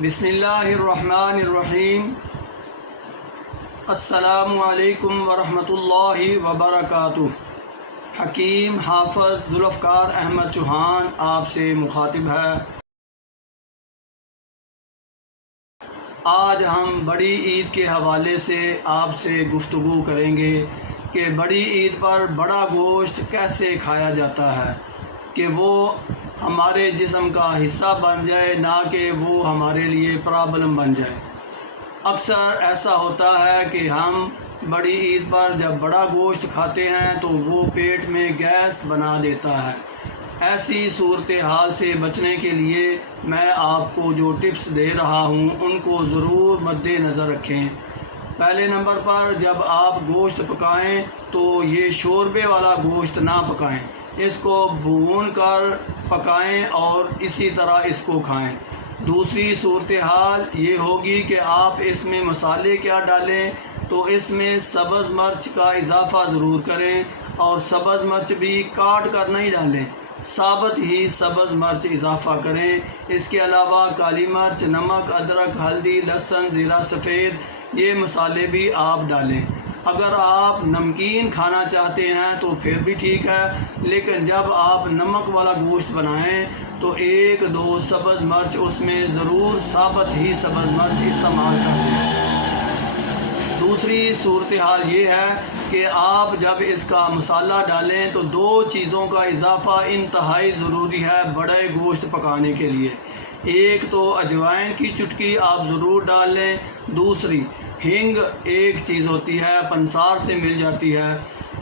بسم اللہ الرحمن الرحیم۔ السلام علیکم ورحمۃ اللہ وبرکاتہ۔ حکیم حافظ ذوالفقار احمد چوہان آپ سے مخاطب ہے۔ آج ہم بڑی عید کے حوالے سے آپ سے گفتگو کریں گے کہ بڑی عید پر بڑا گوشت کیسے کھایا جاتا ہے کہ وہ ہمارے جسم کا حصہ بن جائے، نہ کہ وہ ہمارے لیے پرابلم بن جائے۔ اکثر ایسا ہوتا ہے کہ ہم بڑی عید پر جب بڑا گوشت کھاتے ہیں تو وہ پیٹ میں گیس بنا دیتا ہے۔ ایسی صورتحال سے بچنے کے لیے میں آپ کو جو ٹپس دے رہا ہوں ان کو ضرور مد نظر رکھیں۔ پہلے نمبر پر جب آپ گوشت پکائیں تو یہ شوربے والا گوشت نہ پکائیں، اس کو بھون کر پکائیں اور اسی طرح اس کو کھائیں۔ دوسری صورتحال یہ ہوگی کہ آپ اس میں مسالے کیا ڈالیں، تو اس میں سبز مرچ کا اضافہ ضرور کریں، اور سبز مرچ بھی کاٹ کر نہیں ڈالیں، ثابت ہی سبز مرچ اضافہ کریں۔ اس کے علاوہ کالی مرچ، نمک، ادرک، ہلدی، لہسن، زیرہ سفید یہ مسالے بھی آپ ڈالیں۔ اگر آپ نمکین کھانا چاہتے ہیں تو پھر بھی ٹھیک ہے، لیکن جب آپ نمک والا گوشت بنائیں تو 1-2 سبز مرچ اس میں ضرور ثابت ہی سبز مرچ استعمال کریں۔ دوسری صورتحال یہ ہے کہ آپ جب اس کا مسالہ ڈالیں تو 2 چیزوں کا اضافہ انتہائی ضروری ہے بڑے گوشت پکانے کے لیے۔ ایک تو اجوائن کی چٹکی آپ ضرور ڈال لیں، دوسری ہینگ ایک چیز ہوتی ہے، پنسار سے مل جاتی ہے،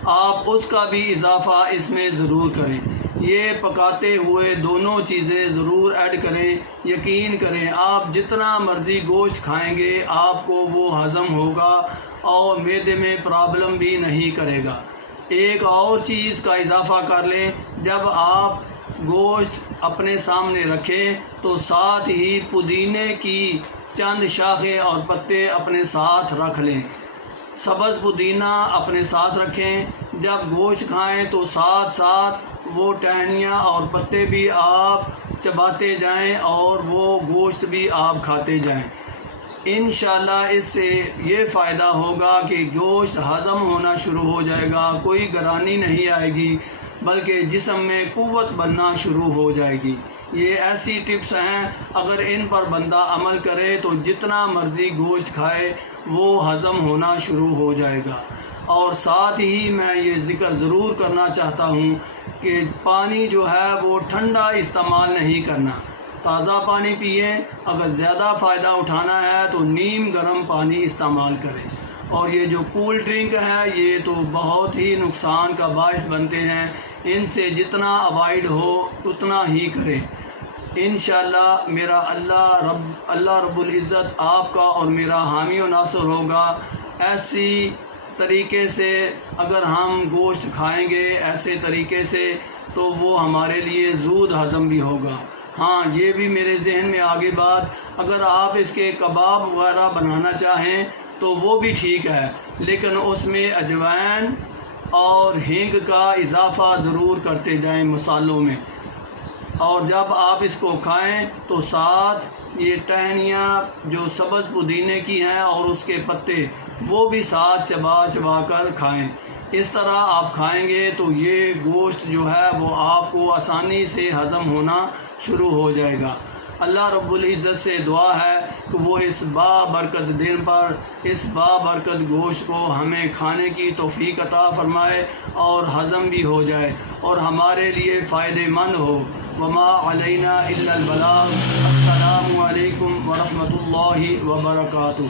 آپ اس کا بھی اضافہ اس میں ضرور کریں۔ یہ پکاتے ہوئے دونوں چیزیں ضرور ایڈ کریں۔ یقین کریں آپ جتنا مرضی گوشت کھائیں گے آپ کو وہ ہضم ہوگا اور معدے میں پرابلم بھی نہیں کرے گا۔ ایک اور چیز کا اضافہ کر لیں، جب آپ گوشت اپنے سامنے رکھیں تو ساتھ ہی پودینے کی چند شاخیں اور پتے اپنے ساتھ رکھ لیں۔ سبز پودینہ اپنے ساتھ رکھیں، جب گوشت کھائیں تو ساتھ ساتھ وہ ٹہنیاں اور پتے بھی آپ چباتے جائیں اور وہ گوشت بھی آپ کھاتے جائیں۔ انشاءاللہ اس سے یہ فائدہ ہوگا کہ گوشت ہضم ہونا شروع ہو جائے گا، کوئی گرانی نہیں آئے گی، بلکہ جسم میں قوت بننا شروع ہو جائے گی۔ یہ ایسی ٹپس ہیں، اگر ان پر بندہ عمل کرے تو جتنا مرضی گوشت کھائے وہ ہضم ہونا شروع ہو جائے گا۔ اور ساتھ ہی میں یہ ذکر ضرور کرنا چاہتا ہوں کہ پانی جو ہے وہ ٹھنڈا استعمال نہیں کرنا، تازہ پانی پئیں۔ اگر زیادہ فائدہ اٹھانا ہے تو نیم گرم پانی استعمال کریں، اور یہ جو کول ڈرنک ہے یہ تو بہت ہی نقصان کا باعث بنتے ہیں، ان سے جتنا اوائڈ ہو اتنا ہی کریں۔ انشاءاللہ میرا اللہ رب العزت آپ کا اور میرا حامی و ناصر ہوگا۔ ایسی طریقے سے اگر ہم گوشت کھائیں گے ایسے طریقے سے تو وہ ہمارے لیے زود ہضم بھی ہوگا۔ ہاں یہ بھی میرے ذہن میں آگے بات، اگر آپ اس کے کباب وغیرہ بنانا چاہیں تو وہ بھی ٹھیک ہے، لیکن اس میں اجوائن اور ہینگ کا اضافہ ضرور کرتے جائیں مسالوں میں، اور جب آپ اس کو کھائیں تو ساتھ یہ ٹہنیاں جو سبز پودینے کی ہیں اور اس کے پتے وہ بھی ساتھ چبا چبا کر کھائیں۔ اس طرح آپ کھائیں گے تو یہ گوشت جو ہے وہ آپ کو آسانی سے ہضم ہونا شروع ہو جائے گا۔ اللہ رب العزت سے دعا ہے کہ وہ اس بابرکت دن پر اس بابرکت گوشت کو ہمیں کھانے کی توفیق عطا فرمائے اور ہضم بھی ہو جائے اور ہمارے لیے فائدہ مند ہو۔ وما علینا الا البلاغ۔ السلام علیکم ورحمۃ اللہ وبرکاتہ۔